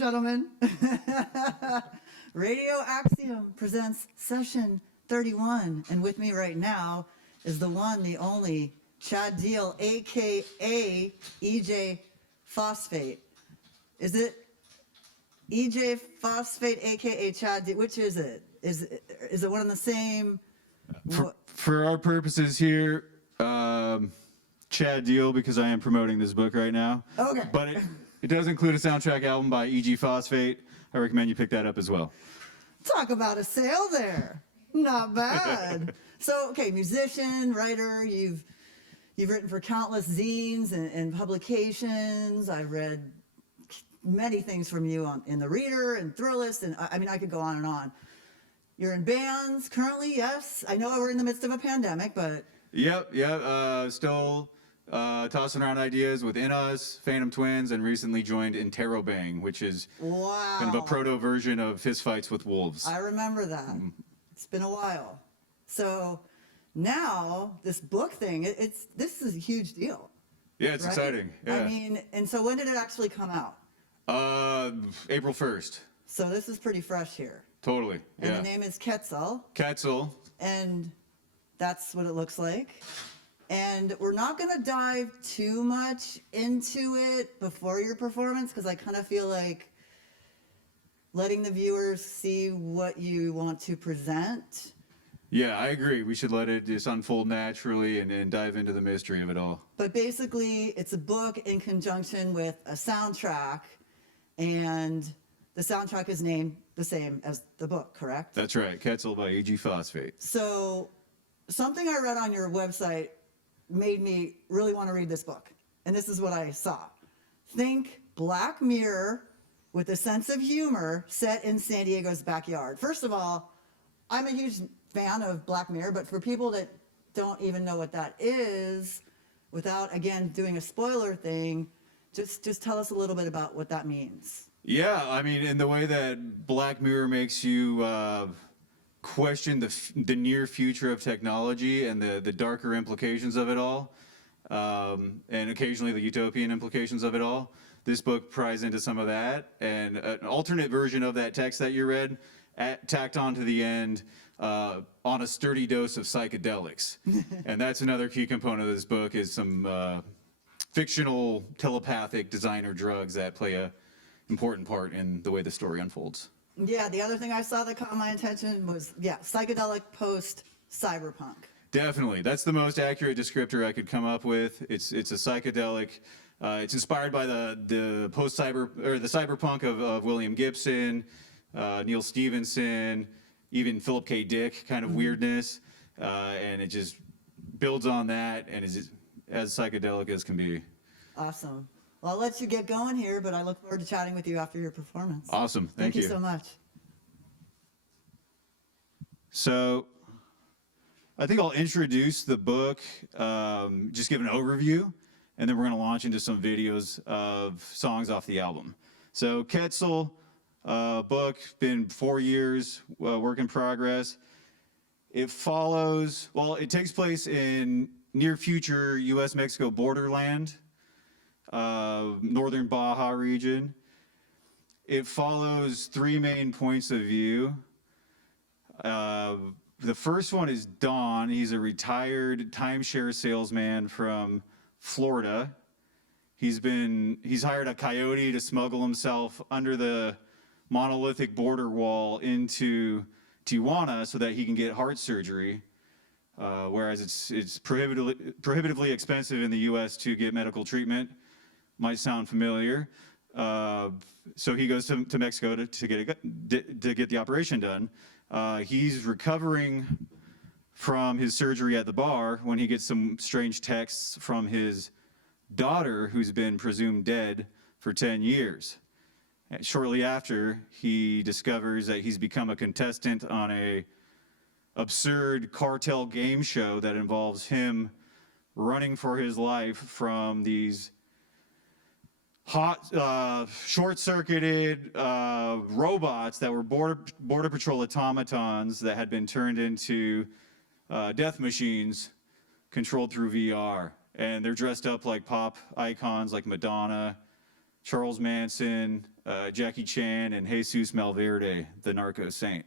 and gentlemen. Radio Axiom presents Session 31. And with me right now is the one, the only, Chad Deal, a.k.a. EJ Phosphate. Is it EJ Phosphate, a.k.a. Chad Deal? Which is it? Is it one and the same? For our purposes here, Chad Deal, because I am promoting this book right now. Okay. But it does include a soundtrack album by E.G. Phosphate. I recommend you pick that up as well. Talk about a sale there. Not bad. So, okay, musician, writer, you've written for countless zines and publications. I've read many things from you in The Reader and Thrillist, and I mean, I could go on and on. You're in bands currently, yes. I know we're in the midst of a pandemic, but... Yep. Still tossing around ideas within us, Phantom Twins, and recently joined Interrobang, which is kind of a proto version of Fistfights with Wolves. I remember that. It's been a while. So now this book thing, this is a huge deal. Yeah, it's exciting. Yeah. I mean, and so when did it actually come out? April 1st. So this is pretty fresh here. Totally. And the name is Quetzal. Quetzal. And that's what it looks like. And we're not going to dive too much into it before your performance, because I kind of feel like letting the viewers see what you want to present. Yeah, I agree. We should let it just unfold naturally and dive into the mystery of it all. But basically, it's a book in conjunction with a soundtrack, and the soundtrack is named the same as the book, correct? That's right. Quetzal by E.G. Phosphate. So something I read on your website made me really want to read this book. And this is what I saw. Think Black Mirror with a sense of humor set in San Diego's backyard. First of all, I'm a huge fan of Black Mirror, but for people that don't even know what that is, without, again, doing a spoiler thing, just tell us a little bit about what that means. Yeah, I mean, in the way that Black Mirror makes you question the near future of technology and the darker implications of it all, and occasionally the utopian implications of it all. This book pries into some of that, and an alternate version of that text that you read tacked on to the end on a sturdy dose of psychedelics. And that's another key component of this book, is some fictional telepathic designer drugs that play a important part in the way the story unfolds. Yeah, the other thing I saw that caught my attention was, psychedelic post-cyberpunk. Definitely. That's the most accurate descriptor I could come up with. It's a psychedelic. It's inspired by the cyberpunk of William Gibson, Neil Stephenson, even Philip K. Dick kind of weirdness. And it just builds on that and is as psychedelic as can be. Awesome. Well, I'll let you get going here, but I look forward to chatting with you after your performance. Awesome. Thank you so much. So I think I'll introduce the book, just give an overview, and then we're going to launch into some videos of songs off the album. So Quetzal, book, been 4 years, work in progress. It follows, it takes place in near future U.S.-Mexico borderland, northern Baja region. It follows three main points of view. The first one is Don. He's a retired timeshare salesman from Florida. He's hired a coyote to smuggle himself under the monolithic border wall into Tijuana so that he can get heart surgery. Whereas it's prohibitively expensive in the U.S. to get medical treatment. Might sound familiar. So he goes to Mexico to get the operation done. He's recovering from his surgery at the bar when he gets some strange texts from his daughter, who's been presumed dead for 10 years. And shortly after, he discovers that he's become a contestant on a absurd cartel game show that involves him running for his life from these hot, short-circuited robots that were Border Patrol automatons that had been turned into death machines controlled through VR. And they're dressed up like pop icons like Madonna, Charles Manson, Jackie Chan and Jesus Malverde, the narco saint.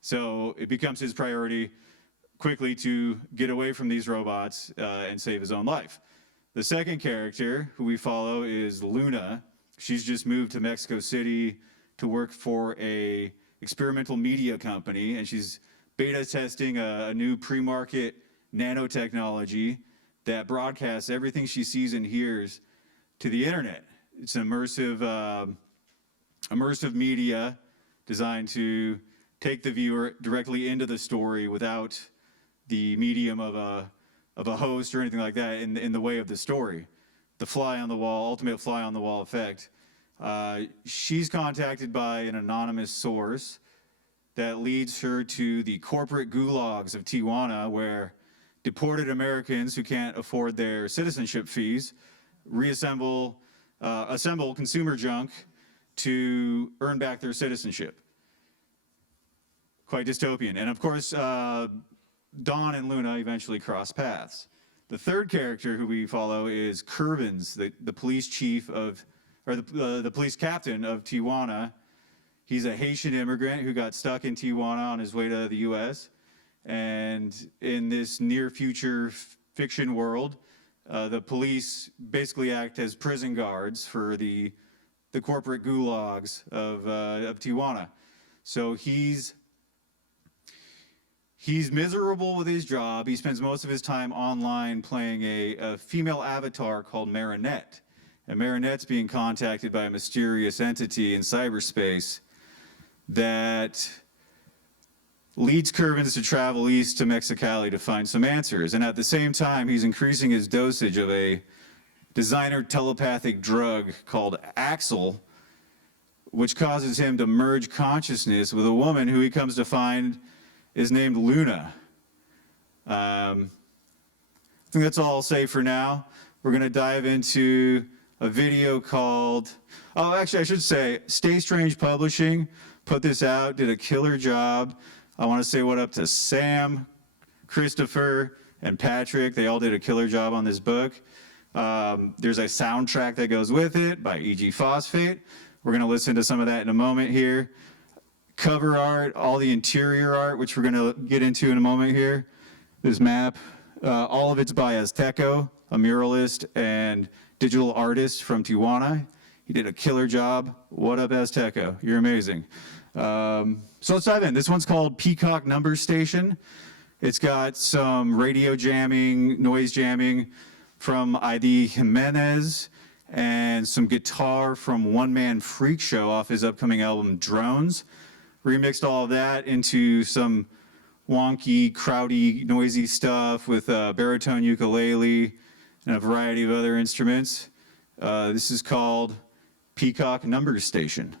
So it becomes his priority quickly to get away from these robots and save his own life. The second character who we follow is Luna. She's just moved to Mexico City to work for a experimental media company, and she's beta testing a new pre-market nanotechnology that broadcasts everything she sees and hears to the internet. It's an immersive media designed to take the viewer directly into the story without the medium of a host or anything like that in the way of the story. The fly on the wall, ultimate fly on the wall effect. She's contacted by an anonymous source that leads her to the corporate gulags of Tijuana, where deported Americans who can't afford their citizenship fees assemble consumer junk to earn back their citizenship. Quite dystopian. And of course, Dawn and Luna eventually cross paths. The third character who we follow is Curvins, the police chief the police captain of Tijuana. He's a Haitian immigrant who got stuck in Tijuana on his way to the U.S. And in this near future fiction world, the police basically act as prison guards for the corporate gulags of Tijuana. So he's miserable with his job. He spends most of his time online playing a female avatar called Marinette. And Marinette's being contacted by a mysterious entity in cyberspace that leads Curvins to travel east to Mexicali to find some answers. And at the same time, he's increasing his dosage of a designer telepathic drug called Axiom, which causes him to merge consciousness with a woman who he comes to find is named Luna. I think that's all I'll say for now. We're going to dive into a video called, actually I should say, Stay Strange Publishing put this out, did a killer job. I want to say what up to Sam, Christopher, and Patrick. They all did a killer job on this book. There's a soundtrack that goes with it by E.G. Phosphate. We're going to listen to some of that in a moment here. Cover art, all the interior art, which we're going to get into in a moment here. This map, all of it's by Azteco, a muralist and digital artist from Tijuana. He did a killer job. What up, Azteco? You're amazing. So let's dive in. This one's called Peacock Number Station. It's got some radio jamming, noise jamming from ID Jimenez, and some guitar from One Man Freak Show off his upcoming album Drones. Remixed all of that into some wonky, crowdy, noisy stuff with baritone ukulele and a variety of other instruments. This is called Peacock Number Station.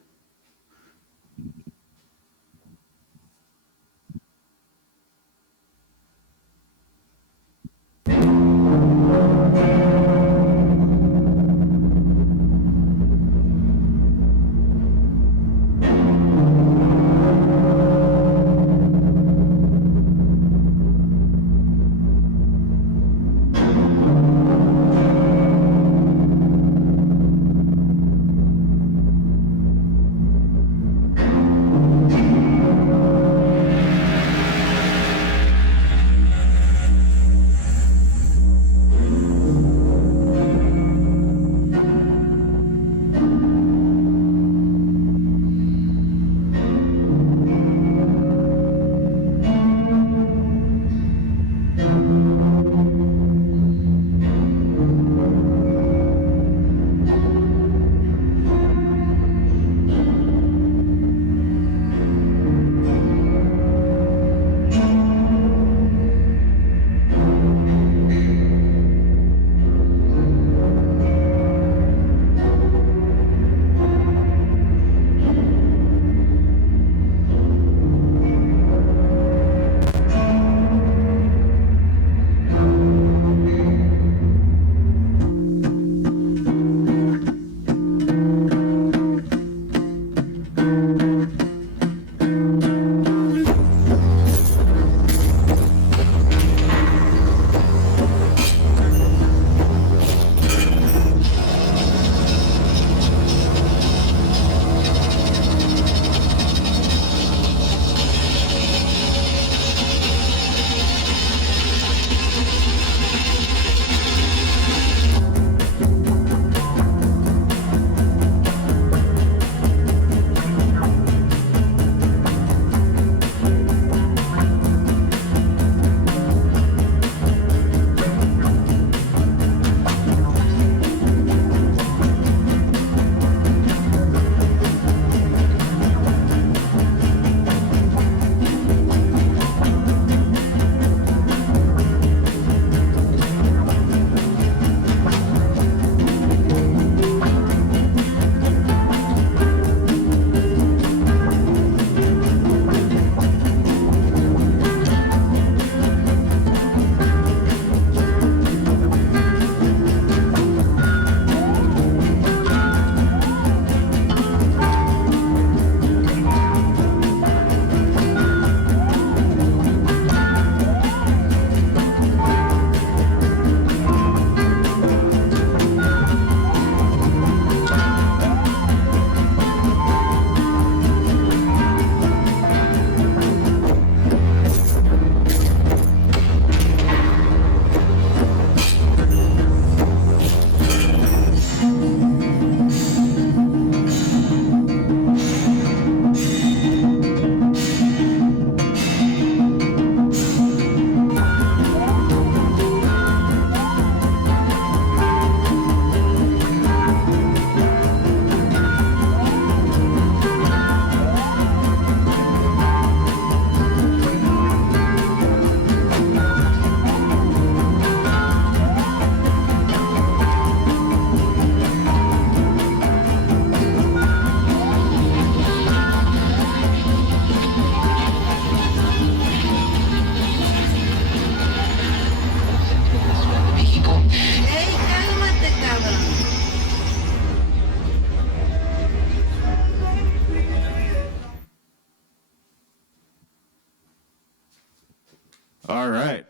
All right.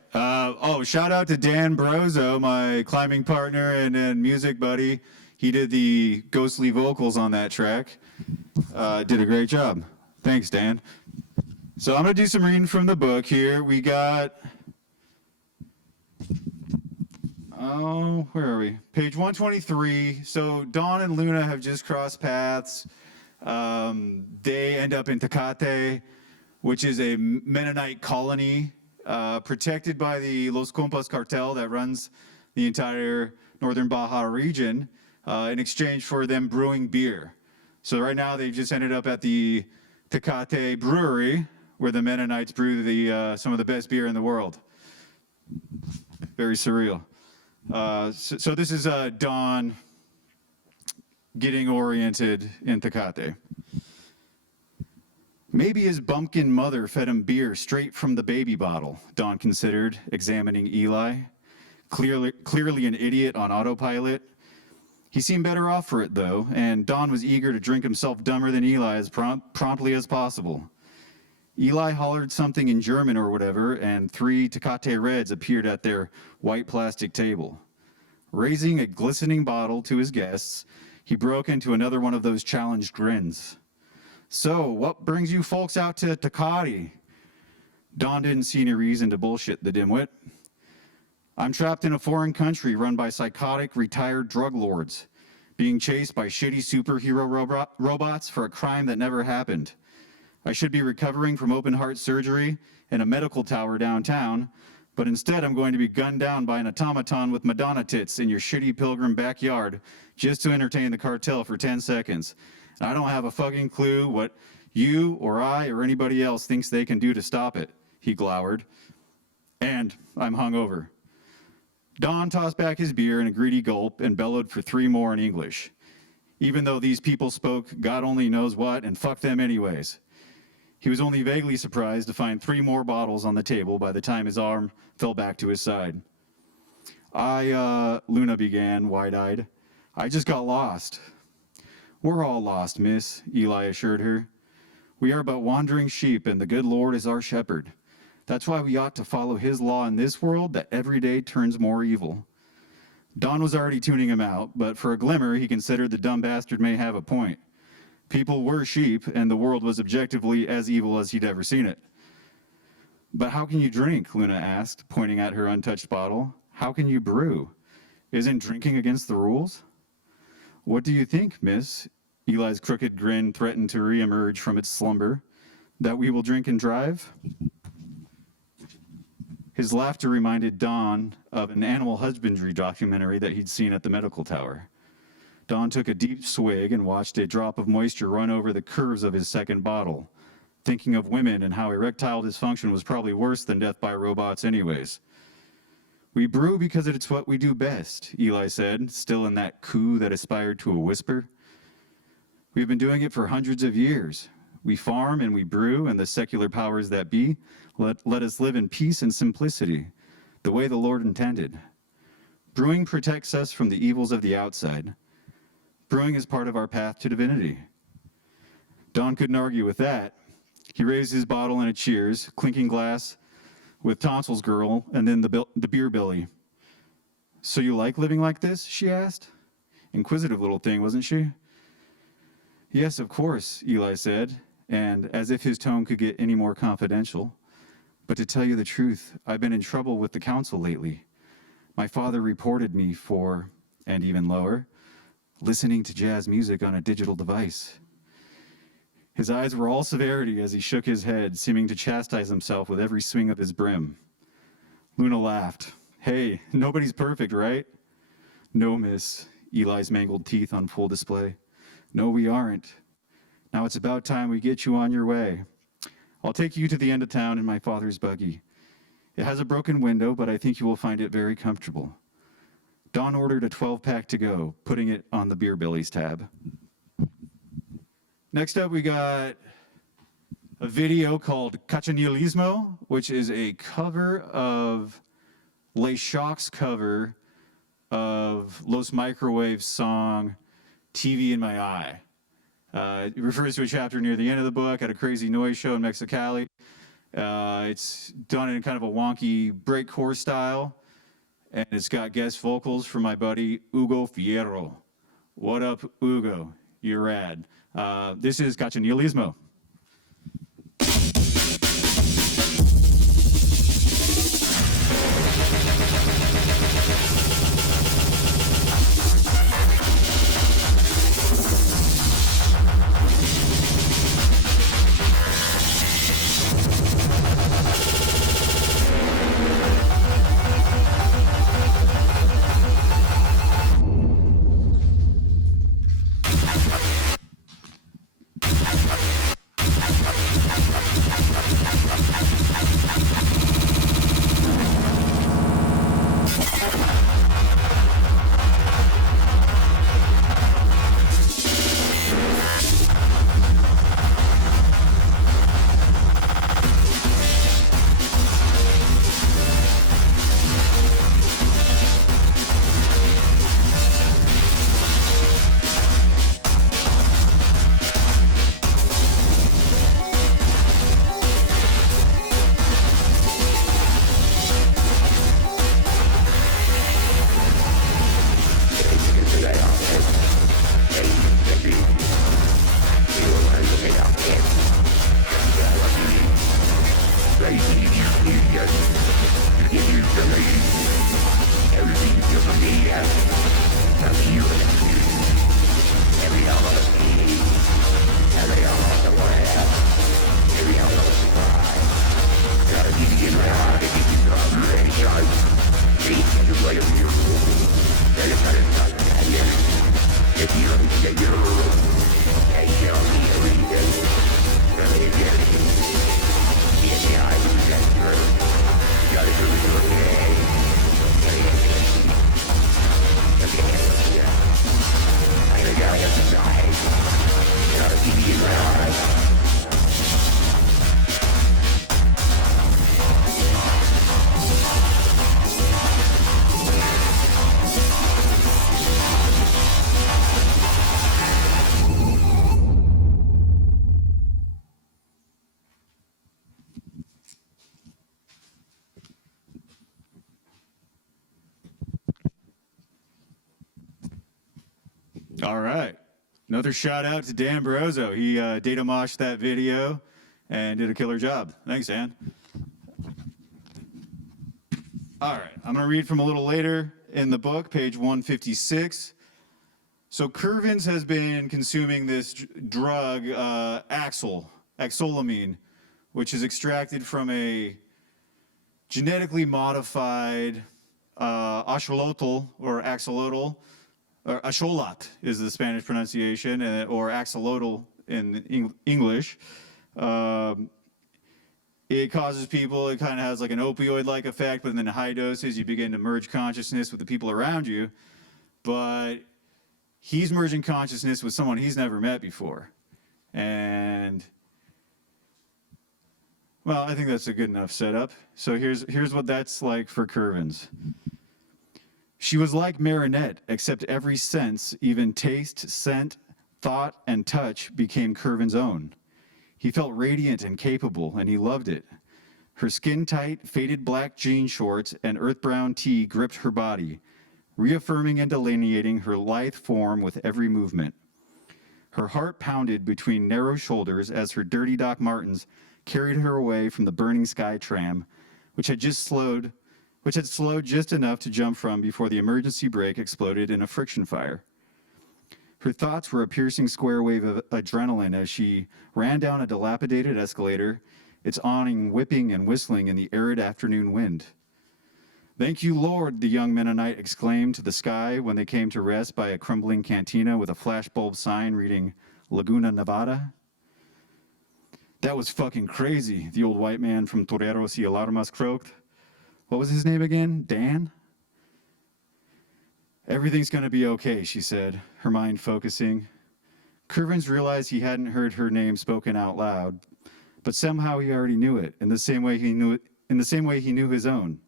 Shout out to Dan Brozo, my climbing partner and music buddy. He did the ghostly vocals on that track. Did a great job. Thanks, Dan. So I'm going to do some reading from the book here. We got, where are we? Page 123. So Dawn and Luna have just crossed paths. They end up in Tecate, which is a Mennonite colony protected by the Los Compas cartel that runs the entire northern Baja region in exchange for them brewing beer. So right now they've just ended up at the Tecate brewery where the Mennonites brew some of the best beer in the world. Very surreal. So this is Dawn getting oriented in Tecate. Maybe his bumpkin mother fed him beer straight from the baby bottle, Dawn considered, examining Eli. Clearly an idiot on autopilot. He seemed better off for it, though, and Dawn was eager to drink himself dumber than Eli as promptly as possible. Eli hollered something in German or whatever, and 3 Tecate Reds appeared at their white plastic table. Raising a glistening bottle to his guests, he broke into another one of those challenged grins. So, what brings you folks out to Tecate? Dawn didn't see any reason to bullshit the dimwit. I'm trapped in a foreign country run by psychotic retired drug lords, being chased by shitty superhero robots for a crime that never happened. I should be recovering from open heart surgery in a medical tower downtown, but instead I'm going to be gunned down by an automaton with Madonna tits in your shitty pilgrim backyard just to entertain the cartel for 10 seconds. I don't have a fucking clue what you or I or anybody else thinks they can do to stop it, he glowered. And I'm hungover. Don tossed back his beer in a greedy gulp and bellowed for 3 more in English, even though these people spoke God only knows what and fuck them anyways. He was only vaguely surprised to find 3 more bottles on the table by the time his arm fell back to his side. Luna began, wide-eyed. I just got lost. We're all lost, miss, Eli assured her. We are but wandering sheep, and the good Lord is our shepherd. That's why we ought to follow his law in this world that every day turns more evil. Don was already tuning him out, but for a glimmer, he considered the dumb bastard may have a point. People were sheep, and the world was objectively as evil as he'd ever seen it. But how can you drink? Luna asked, pointing at her untouched bottle. How can you brew? Isn't drinking against the rules? What do you think, miss? Eli's crooked grin threatened to reemerge from its slumber. That we will drink and drive? His laughter reminded Don of an animal husbandry documentary that he'd seen at the medical tower. Don took a deep swig and watched a drop of moisture run over the curves of his second bottle, thinking of women and how erectile dysfunction was probably worse than death by robots anyways. We brew because it's what we do best, Eli said, still in that coo that aspired to a whisper. We've been doing it for hundreds of years. We farm and we brew, and the secular powers that be let us live in peace and simplicity, the way the Lord intended. Brewing protects us from the evils of the outside. Brewing is part of our path to divinity. Don couldn't argue with that. He raised his bottle in a cheers, clinking glass with Tonsils Girl, and then the beer billy. So you like living like this? She asked. Inquisitive little thing, wasn't she? Yes, of course, Eli said, and as if his tone could get any more confidential. But to tell you the truth, I've been in trouble with the council lately. My father reported me for, and even lower, listening to jazz music on a digital device. His eyes were all severity as he shook his head, seeming to chastise himself with every swing of his brim. Luna laughed. Hey, nobody's perfect, right? No, miss, Eli's mangled teeth on full display. No, we aren't. Now it's about time we get you on your way. I'll take you to the end of town in my father's buggy. It has a broken window, but I think you will find it very comfortable. Don ordered a 12-pack to go, putting it on the beer billies tab. Next up, we got a video called Cachanilismo, which is a cover of Les Shock's cover of Los Microwave's song, TV in My Eye. It refers to a chapter near the end of the book at a crazy noise show in Mexicali. It's done in kind of a wonky breakcore style, and it's got guest vocals from my buddy Hugo Fierro. What up, Hugo? You're rad. This is Cachanilismo. All right. Another shout out to Dan Barroso. He data moshed that video and did a killer job. Thanks, Dan. All right. I'm going to read from a little later in the book, page 156. So Curvins has been consuming this drug, axolamine, which is extracted from a genetically modified axolotl or axolotl. Or axolot is the Spanish pronunciation, or axolotl in English. It causes people, it kind of has like an opioid-like effect, but then in high doses, you begin to merge consciousness with the people around you. But he's merging consciousness with someone he's never met before. And, well, I think that's a good enough setup. So here's what that's like for Curvins. She was like Marinette, except every sense, even taste, scent, thought, and touch became Curvin's own. He felt radiant and capable, and he loved it. Her skin-tight, faded black jean shorts and earth-brown tee gripped her body, reaffirming and delineating her lithe form with every movement. Her heart pounded between narrow shoulders as her dirty Doc Martens carried her away from the burning sky tram, which had slowed just enough to jump from before the emergency brake exploded in a friction fire. Her thoughts were a piercing square wave of adrenaline as she ran down a dilapidated escalator, its awning whipping and whistling in the arid afternoon wind. "Thank you, Lord," the young Mennonite exclaimed to the sky when they came to rest by a crumbling cantina with a flashbulb sign reading Laguna, Nevada. "That was fucking crazy," the old white man from Toreros y Alarmas croaked. What was his name again? Dan? "Everything's going to be okay," she said, her mind focusing. Curvins realized he hadn't heard her name spoken out loud, but somehow he already knew it, in the same way he knew his own.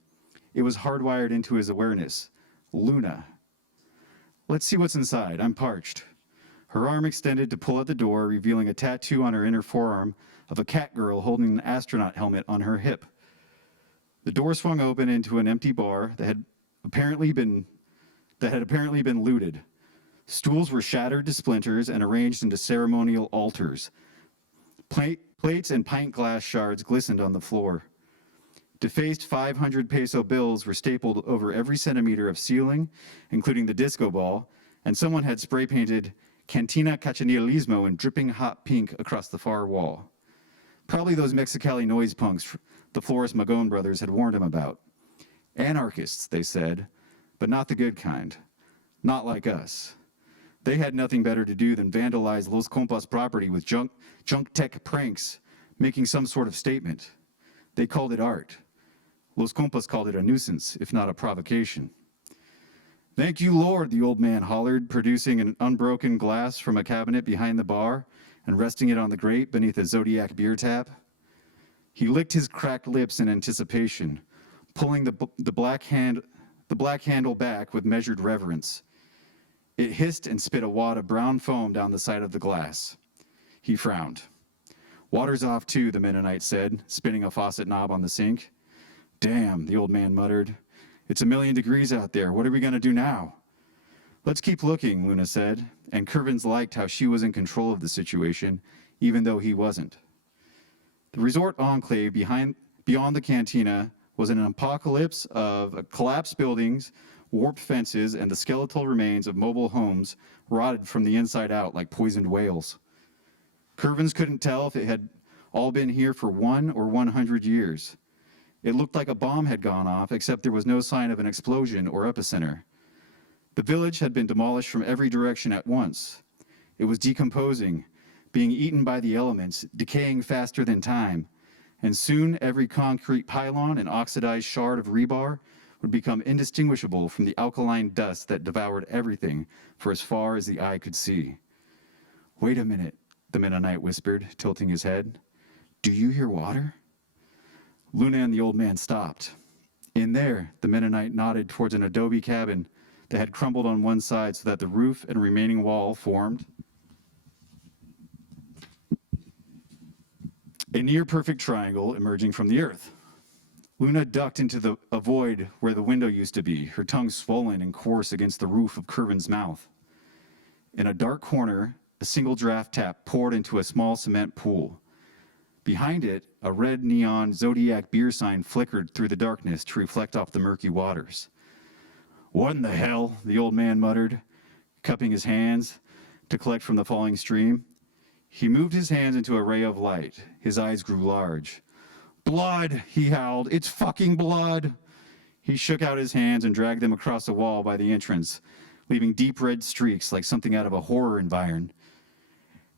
It was hardwired into his awareness. Luna. "Let's see what's inside. I'm parched." Her arm extended to pull at the door, revealing a tattoo on her inner forearm of a cat girl holding an astronaut helmet on her hip. The door swung open into an empty bar that had apparently been looted. Stools were shattered to splinters and arranged into ceremonial altars. Plates and pint glass shards glistened on the floor. Defaced 500 peso bills were stapled over every centimeter of ceiling, including the disco ball, and someone had spray painted Cantina Cachanilismo in dripping hot pink across the far wall. Probably those Mexicali noise punks the Flores Magón brothers had warned him about. Anarchists, they said, but not the good kind. Not like us. They had nothing better to do than vandalize Los Compas' property with junk tech pranks, making some sort of statement. They called it art. Los Compas called it a nuisance, if not a provocation. "Thank you, Lord," the old man hollered, producing an unbroken glass from a cabinet behind the bar and resting it on the grate beneath a Zodiac beer tap. He licked his cracked lips in anticipation, pulling the black handle back with measured reverence. It hissed and spit a wad of brown foam down the side of the glass. He frowned. "Water's off too," the Mennonite said, spinning a faucet knob on the sink. "Damn," the old man muttered. "It's 1,000,000 degrees out there. What are we going to do now?" "Let's keep looking," Luna said, and Curvins liked how she was in control of the situation, even though he wasn't. The resort enclave beyond the cantina was an apocalypse of collapsed buildings, warped fences, and the skeletal remains of mobile homes rotted from the inside out like poisoned whales. Curvins couldn't tell if it had all been here for 1 or 100 years. It looked like a bomb had gone off, except there was no sign of an explosion or epicenter. The village had been demolished from every direction at once. It was decomposing, being eaten by the elements, decaying faster than time, and soon every concrete pylon and oxidized shard of rebar would become indistinguishable from the alkaline dust that devoured everything for as far as the eye could see. "Wait a minute," the Mennonite whispered, tilting his head. "Do you hear water?" Luna and the old man stopped. "In there," the Mennonite nodded towards an adobe cabin that had crumbled on one side so that the roof and remaining wall formed a near-perfect triangle emerging from the earth. Luna ducked into a void where the window used to be, her tongue swollen and coarse against the roof of Curvin's mouth. In a dark corner, a single draft tap poured into a small cement pool. Behind it, a red neon Zodiac beer sign flickered through the darkness to reflect off the murky waters. "What in the hell?" the old man muttered, cupping his hands to collect from the falling stream. He moved his hands into a ray of light. His eyes grew large. "Blood!" he howled. "It's fucking blood!" He shook out his hands and dragged them across the wall by the entrance, leaving deep red streaks like something out of a horror environment.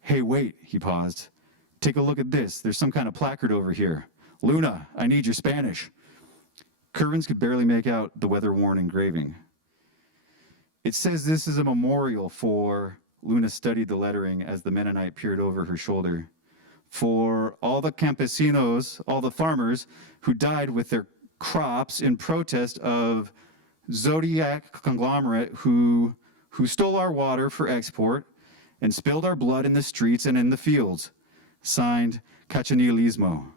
"Hey, wait," he paused. "Take a look at this. There's some kind of placard over here. Luna, I need your Spanish." Curvins could barely make out the weather-worn engraving. "It says this is a memorial for," Luna studied the lettering as the Mennonite peered over her shoulder, "for all the campesinos, all the farmers who died with their crops in protest of Zodiac conglomerate who stole our water for export and spilled our blood in the streets and in the fields. Signed, Cachanilismo."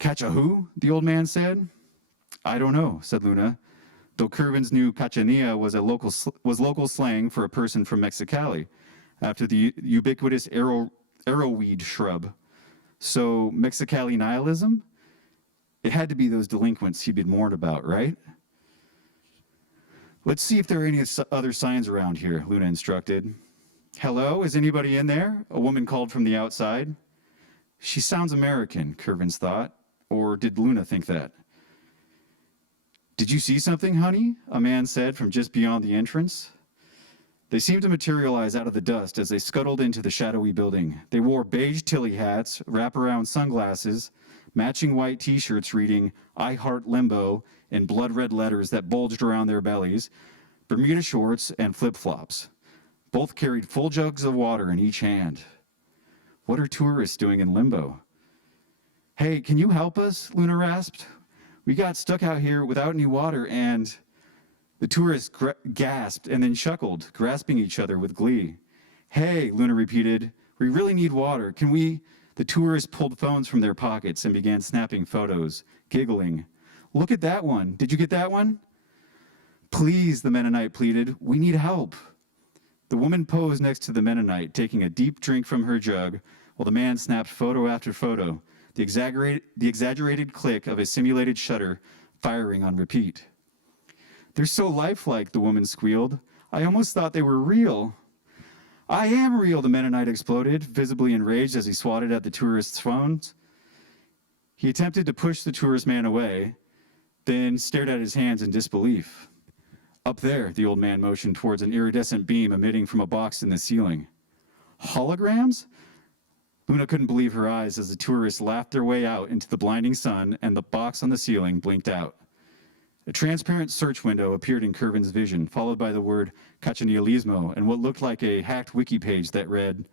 "Cacha who?" the old man said. "I don't know," said Luna, though Curvins knew Cachanilla was local slang for a person from Mexicali, after the ubiquitous arrowweed shrub. So Mexicali nihilism? It had to be those delinquents he'd been warned about, right? "Let's see if there are any other signs around here," Luna instructed. "Hello, is anybody in there?" a woman called from the outside. She sounds American, Curvins thought, or did Luna think that? "Did you see something, honey?" a man said from just beyond the entrance. They seemed to materialize out of the dust as they scuttled into the shadowy building. They wore beige Tilly hats, wraparound sunglasses, matching white t-shirts reading "I Heart Limbo" in blood red letters that bulged around their bellies, Bermuda shorts, and flip-flops. Both carried full jugs of water in each hand. What are tourists doing in limbo? "Hey, can you help us?" Luna rasped. "We got stuck out here without any water and..." The tourists gasped and then chuckled, grasping each other with glee. Hey, Luna repeated, we really need water. Can we? The tourists pulled phones from their pockets and began snapping photos, giggling. Look at that one. Did you get that one? Please, the Mennonite pleaded, we need help. The woman posed next to the Mennonite, taking a deep drink from her jug, while the man snapped photo after photo, the exaggerated click of a simulated shutter firing on repeat. They're so lifelike, the woman squealed. I almost thought they were real. I am real, the Mennonite exploded, visibly enraged as he swatted at the tourist's phones. He attempted to push the tourist man away, then stared at his hands in disbelief. Up there, the old man motioned towards an iridescent beam emitting from a box in the ceiling. Holograms? Luna couldn't believe her eyes as the tourists laughed their way out into the blinding sun and the box on the ceiling blinked out. A transparent search window appeared in Curvin's vision, followed by the word caccianilismo and what looked like a hacked wiki page that read,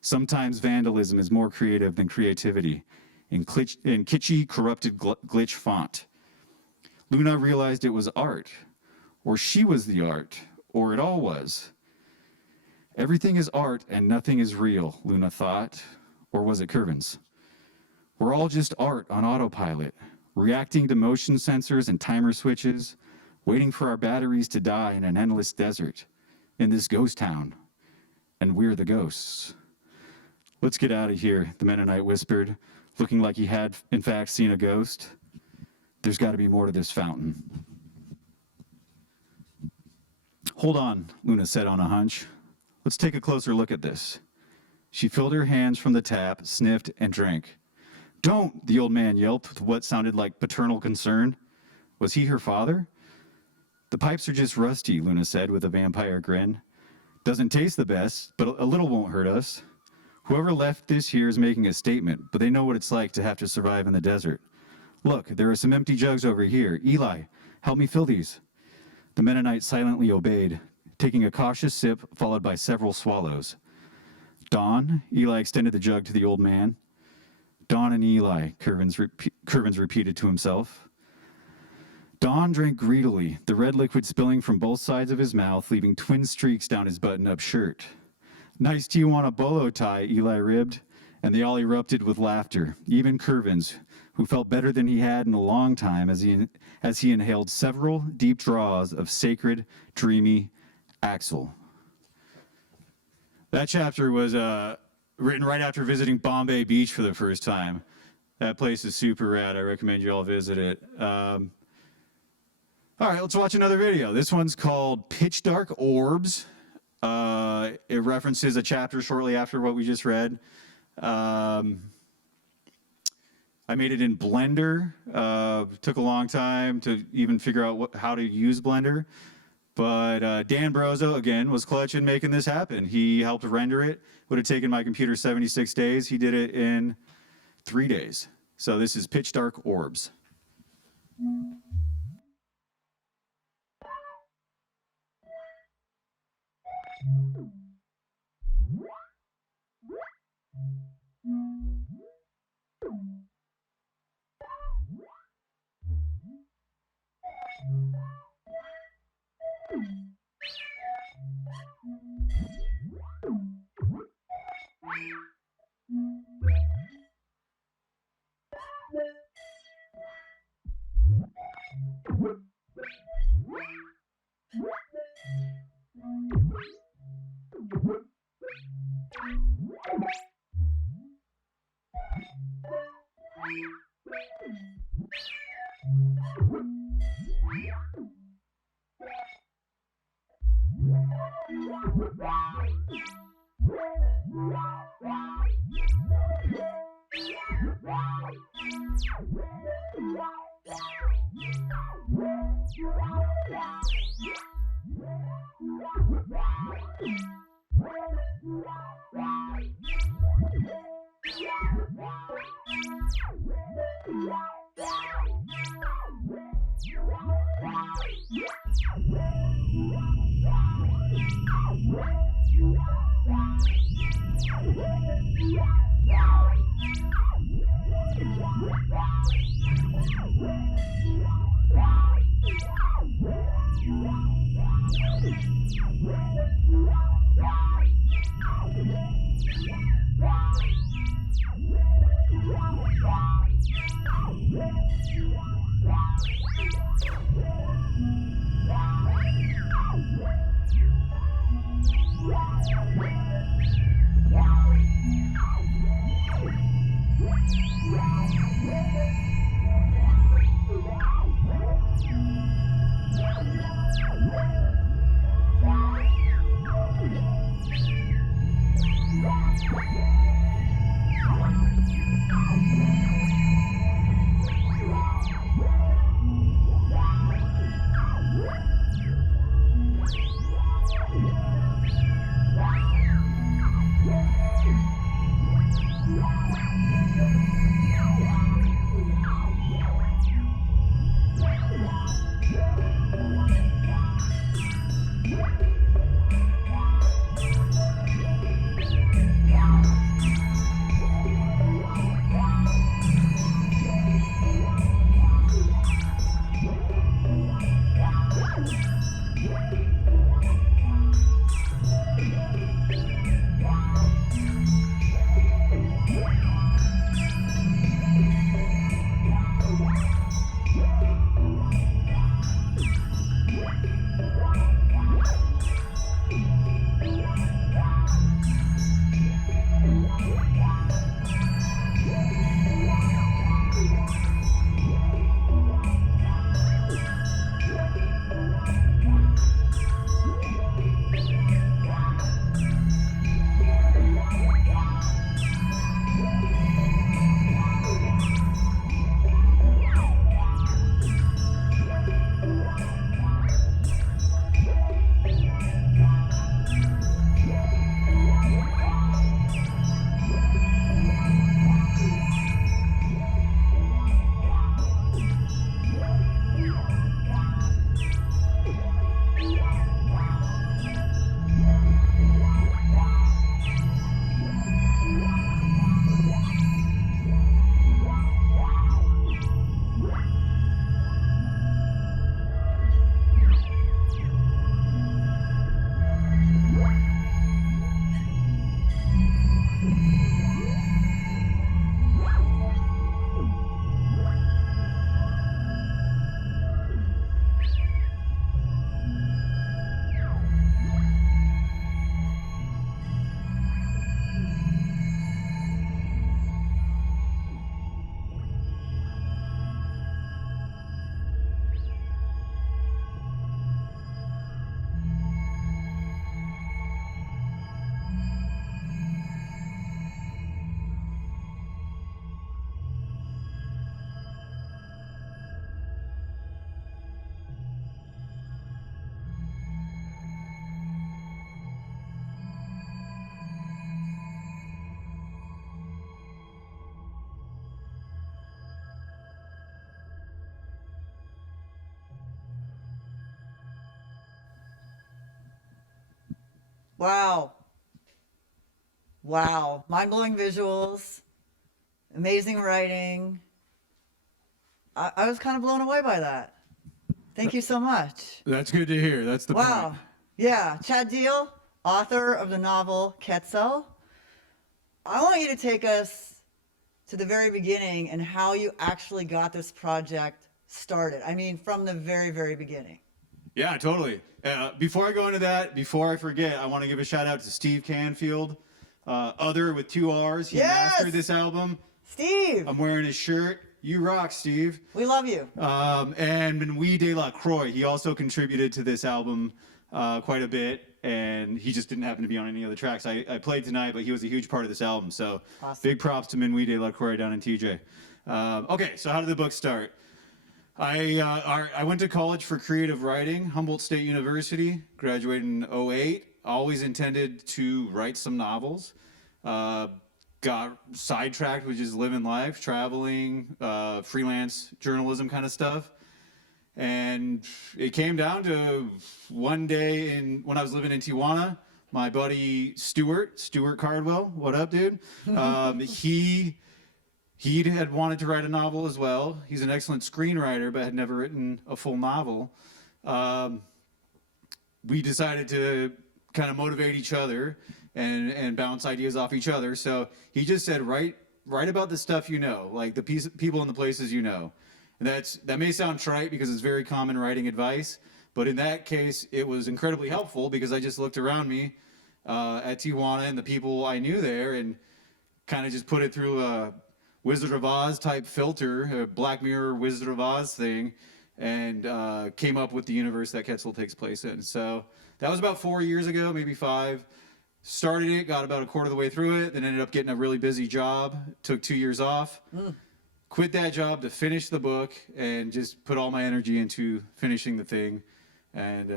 sometimes vandalism is more creative than creativity, in kitschy, corrupted glitch font. Luna realized it was art, or she was the art, or it all was. Everything is art and nothing is real, Luna thought, or was it Curvin's? We're all just art on autopilot, reacting to motion sensors and timer switches, waiting for our batteries to die in an endless desert, in this ghost town. And we're the ghosts. Let's get out of here, the Mennonite whispered, looking like he had, in fact, seen a ghost. There's got to be more to this fountain. Hold on, Luna said on a hunch. Let's take a closer look at this. She filled her hands from the tap, sniffed, and drank. Don't, the old man yelped with what sounded like paternal concern. Was he her father? The pipes are just rusty, Luna said with a vampire grin. Doesn't taste the best, but a little won't hurt us. Whoever left this here is making a statement, but they know what it's like to have to survive in the desert. Look, there are some empty jugs over here. Eli, help me fill these. The Mennonite silently obeyed, taking a cautious sip followed by several swallows. Don, Eli extended the jug to the old man. Don and Eli, Curvins repeated to himself. Don drank greedily, the red liquid spilling from both sides of his mouth, leaving twin streaks down his button-up shirt. Nice Tijuana bolo tie, Eli ribbed, and they all erupted with laughter, even Curvins, who felt better than he had in a long time as he inhaled several deep draws of sacred, dreamy Axel. That chapter was written right after visiting Bombay Beach for the first time. That place is super rad. I recommend you all visit it. All right, let's watch another video. This one's called Pitch Dark Orbs. It references a chapter shortly after what we just read. I made it in Blender. Took a long time to even figure out how to use Blender. But Dan Brozo, again, was clutch in making this happen. He helped render it. Would have taken my computer 76 days. He did it in 3 days. So this is Pitch Dark Orbs. Wow. Wow. Mind-blowing visuals, amazing writing. I was kind of blown away by that. Thank you so much. That's good to hear. That's the Wow. point. Yeah. Chad Deal, author of the novel Quetzal. I want you to take us to the very beginning and how you actually got this project started. I mean, from the very, very beginning. Yeah, totally. Before I go into that, before I forget, I want to give a shout out to Steve Canfield, other with 2 R's. He Yes! mastered this album. Steve, I'm wearing his shirt. You rock, Steve. we love you. And Minuit de la Croix, he also contributed to this album quite a bit, and he just didn't happen to be on any other tracks. I played tonight, but he was a huge part of this album. So Awesome. Big props to Minuit de la Croix down in TJ. Okay, so how did the book start? I went to college for creative writing, Humboldt State University, graduated in 2008. Always intended to write some novels. Got sidetracked with just living life, traveling, freelance journalism kind of stuff. And it came down to one day when I was living in Tijuana, my buddy Stuart Cardwell, what up, dude? He had wanted to write a novel as well. He's an excellent screenwriter, but had never written a full novel. We decided to kind of motivate each other and bounce ideas off each other. So he just said, write about the stuff you know, like the people and the places you know. And that may sound trite because it's very common writing advice, but in that case, it was incredibly helpful because I just looked around me at Tijuana and the people I knew there and kind of just put it through Wizard of Oz type filter, a Black Mirror Wizard of Oz thing, and came up with the universe that Quetzal takes place in. So that was about 4 years ago, maybe 5. Started it, got about a quarter of the way through it, then ended up getting a really busy job. Took 2 years off. Quit that job to finish the book and just put all my energy into finishing the thing. And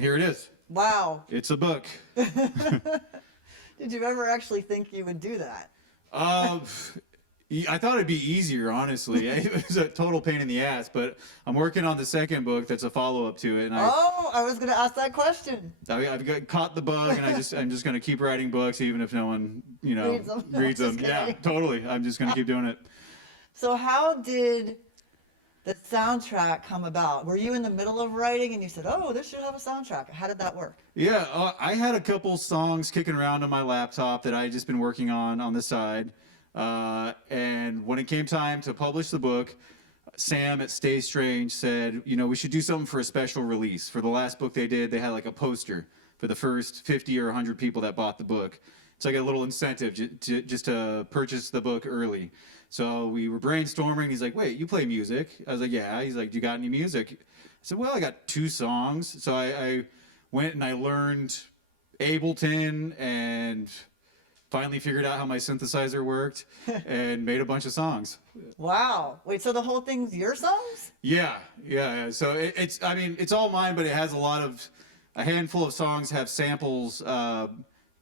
here it is. Wow. It's a book. Did you ever actually think you would do that? I thought it'd be easier, honestly. It was a total pain in the ass, but I'm working on the second book that's a follow-up to it. And I was going to ask that question. I've caught the bug, and I'm just going to keep writing books, even if no one, reads them. Yeah, totally. I'm just going to keep doing it. So how did the soundtrack come about? Were you in the middle of writing and you said, oh, this should have a soundtrack? How did that work? Yeah, I had a couple songs kicking around on my laptop that I had just been working on the side. And when it came time to publish the book, Sam at Stay Strange said, we should do something for a special release. For the last book they did, they had like a poster for the first 50 or 100 people that bought the book. It's like a little incentive just to purchase the book early. So we were brainstorming. He's like, wait, you play music? I was like, yeah. He's like, do you got any music? I said, well, I got 2 songs. So I went and I learned Ableton and finally figured out how my synthesizer worked and made a bunch of songs. Wow. Wait, so the whole thing's your songs? Yeah. So it's all mine, but it has a handful of songs have samples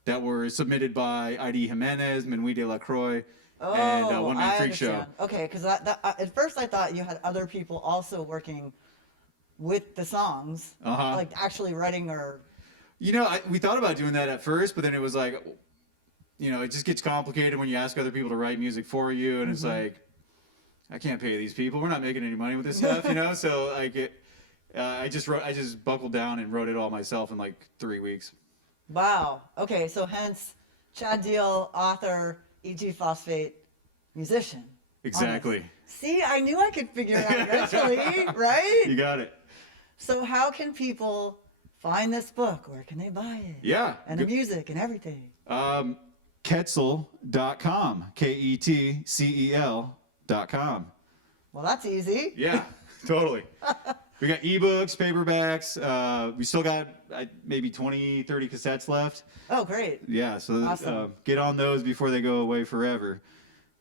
that were submitted by I.D. Jimenez, Manuel de la Croix, and One Man Freak Show. Okay, because at first I thought you had other people also working with the songs, like actually writing or... we thought about doing that at first, but then it was like, it just gets complicated when you ask other people to write music for you, and it's like, I can't pay these people. We're not making any money with this stuff, So I just buckled down and wrote it all myself in like 3 weeks. Wow. Okay, so hence Chad Deal, author, E.G. Phosphate, musician. Exactly. See, I knew I could figure it out eventually, right? You got it. So how can people find this book? Where can they buy it? Yeah. And the music and everything. Quetzal.com. Ketcel.com. Well, that's easy. Yeah, totally. We got ebooks, paperbacks. We still got maybe 20, 30 cassettes left. Oh, great. Yeah, so Awesome. Get on those before they go away forever.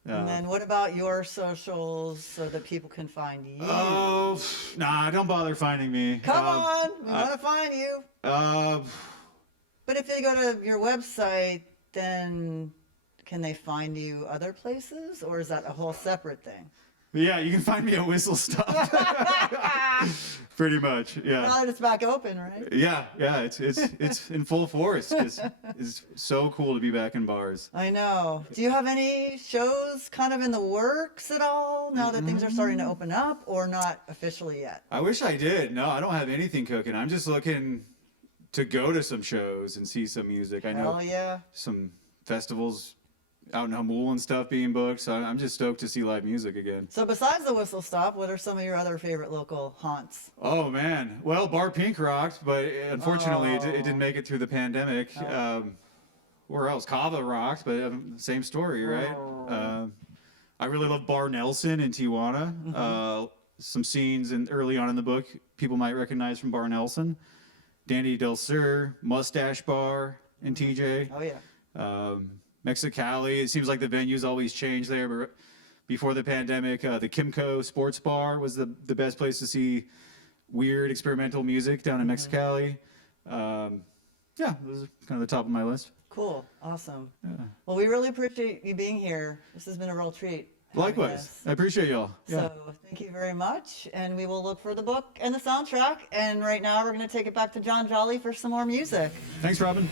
And then what about your socials so that people can find you? Oh, nah, don't bother finding me. Come on, we want to find you. But if they go to your website, then can they find you other places, or is that a whole separate thing? Yeah, you can find me at Whistle Stop. Pretty much, yeah. Now that it's back open, right? Yeah, it's in full force. It's so cool to be back in bars. I know. Do you have any shows kind of in the works at all now that things are starting to open up, or not officially yet? I wish I did. No, I don't have anything cooking. I'm just looking to go to some shows and see some music. I know some festivals out in Hamul and stuff being booked, so I'm just stoked to see live music again. So besides the Whistle Stop, what are some of your other favorite local haunts? Oh man, well, Bar Pink rocked, but unfortunately it didn't make it through the pandemic. Where else? Cava rocked, but same story, right? I really love Bar Nelson in Tijuana. Some scenes early on in the book people might recognize from Bar Nelson. Dandy Del Sur, Mustache Bar in TJ. Oh yeah. Mexicali, it seems like the venues always change there, but before the pandemic, the Kimco Sports Bar was the best place to see weird experimental music down in Mexicali. Yeah, those are kind of the top of my list. Cool. Awesome. Yeah. Well, we really appreciate you being here. This has been a real treat. Likewise. I appreciate y'all. Yeah. So thank you very much. And we will look for the book and the soundtrack. And right now we're going to take it back to John Jolly for some more music. Thanks, Robin.